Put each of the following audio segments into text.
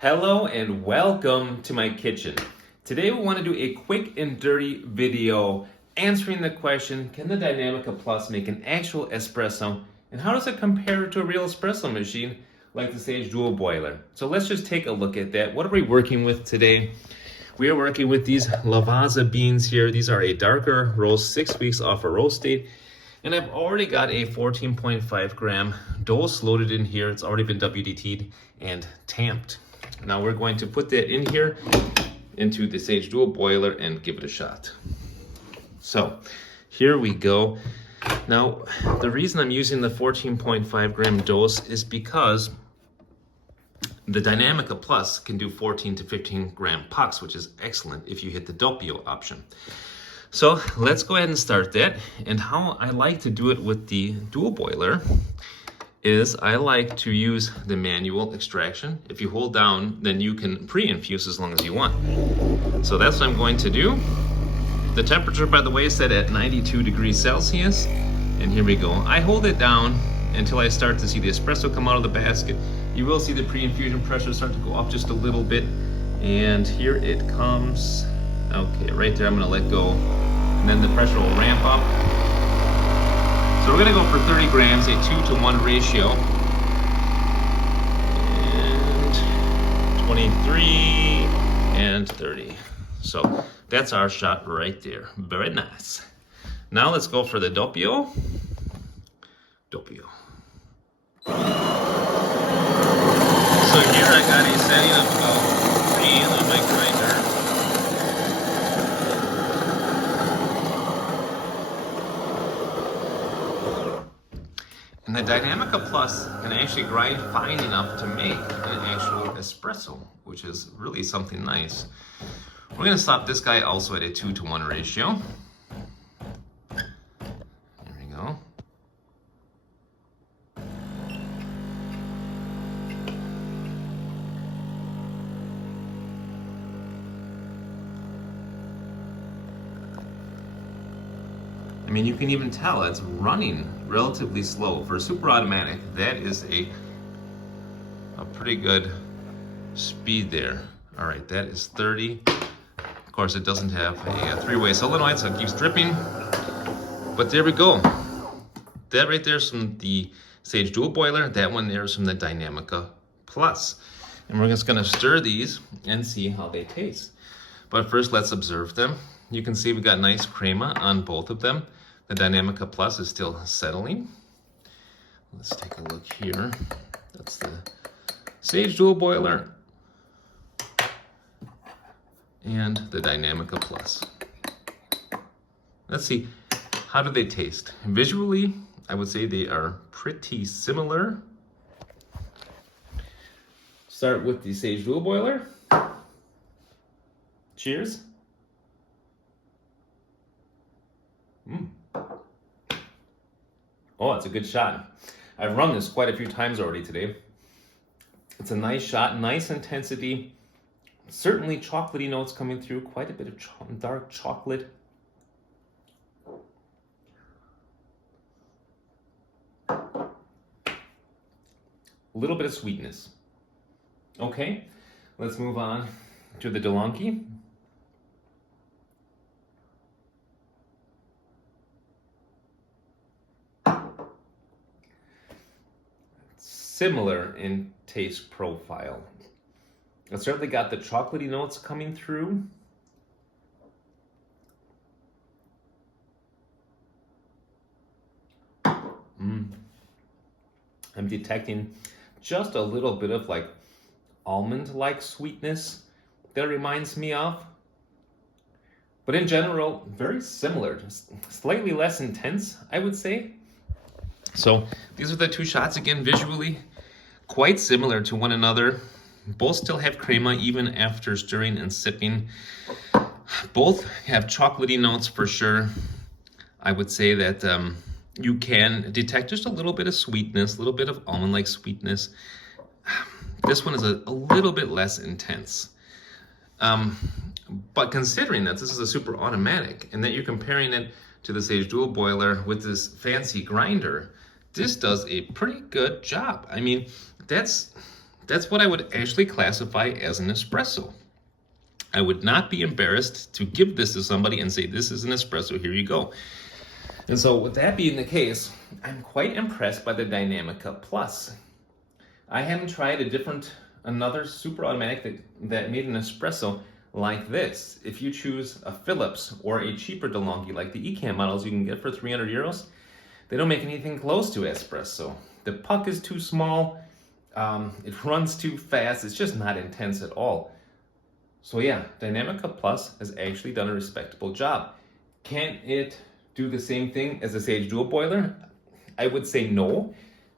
Hello and welcome to my kitchen. Today we want to do a quick and dirty video answering the question, can the Dinamica Plus make an actual espresso, and how does it compare to a real espresso machine like the Sage Dual Boiler? So let's just take a look at that. What are we working with today? We are working with these Lavazza beans here. These are a darker roast, 6 weeks off a roast date. And I've already got a 14.5 gram dose loaded in here. It's already been WDT'd and tamped. Now we're going to put that in here into the Sage Dual Boiler and give it a shot. So here we go. Now the reason I'm using the 14.5 gram dose is because the Dinamica Plus can do 14 to 15 gram pucks, which is excellent if you hit the Doppio option. So let's go ahead and start that. And how I like to do it with the dual boiler is I like to use the manual extraction. If you hold down, then you can pre-infuse as long as you want. So that's what I'm going to do. The temperature, by the way, is set at 92 degrees Celsius. And here we go. I hold it down until I start to see the espresso come out of the basket. You will see the pre-infusion pressure start to go up just a little bit. And here it comes. Okay, right there, I'm gonna let go. And then the pressure will ramp up. So we're gonna go for 30 grams, a 2-to-1 ratio. And 23 and 30. So that's our shot right there. Very nice. Now let's go for the Doppio. Doppio. So here I got a setting of about 3 on my grinder. And the Dinamica Plus can actually grind fine enough to make an actual espresso, which is really something nice. We're going to stop this guy also at a 2-to-1 ratio. There we go. I mean, you can even tell it's running relatively slow. For a super automatic, that is a pretty good speed there. All right, that is 30. Of course, it doesn't have a three-way solenoid, so it keeps dripping. But there we go. That right there is from the Sage Dual Boiler. That one there is from the Dinamica Plus. And we're just gonna stir these and see how they taste. But first, let's observe them. You can see we got nice crema on both of them. The Dinamica Plus is still settling. Let's take a look here. That's the Sage Dual Boiler and the Dinamica Plus. Let's see, how do they taste? Visually, I would say they are pretty similar. Start with the Sage Dual Boiler. Cheers. Oh, it's a good shot. I've run this quite a few times already today. It's a nice shot, nice intensity. Certainly chocolatey notes coming through, quite a bit of dark chocolate. A little bit of sweetness. Okay, let's move on to the Delonghi. Similar in taste profile. It's certainly got the chocolatey notes coming through. I'm detecting just a little bit of like almond-like sweetness that it reminds me of. But in general, very similar, just slightly less intense, I would say. So these are the two shots again, visually quite similar to one another. Both still have crema even after stirring and sipping. Both have chocolatey notes for sure. I would say that you can detect just a little bit of sweetness, a little bit of almond-like sweetness. This one is a little bit less intense. But considering that this is a super automatic and that you're comparing it to the Sage Dual Boiler with this fancy grinder, this does a pretty good job. I mean, that's That's what I would actually classify as an espresso. I would not be embarrassed to give this to somebody and say, this is an espresso, here you go. And so with that being the case, I'm quite impressed by the Dinamica Plus. I haven't tried another super automatic that made an espresso like this. If you choose a Philips or a cheaper Delonghi, like the Ecan models you can get for 300 euros, they don't make anything close to espresso. The puck is too small, it runs too fast, it's just not intense at all. So yeah, Dinamica Plus has actually done a respectable job. Can it do the same thing as the Sage Dual Boiler? I would say no.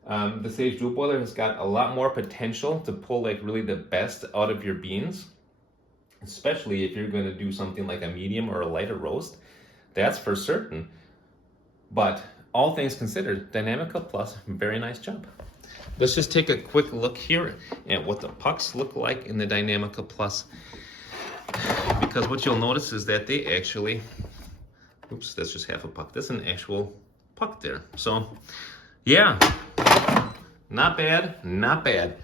The Sage Dual Boiler has got a lot more potential to pull like really the best out of your beans, especially if you're going to do something like a medium or a lighter roast. That's for certain. But all things considered, Dinamica Plus, very nice job. Let's just take a quick look here at what the pucks look like in the Dinamica Plus. Because what you'll notice is that they actually, oops, that's just half a puck. That's an actual puck there. So yeah, not bad, not bad.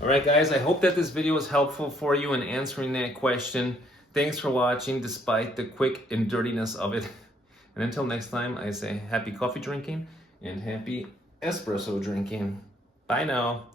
All right, guys, I hope that this video was helpful for you in answering that question. Thanks for watching, despite the quick and dirtiness of it. And until next time, I say happy coffee drinking and happy espresso drinking. Bye now.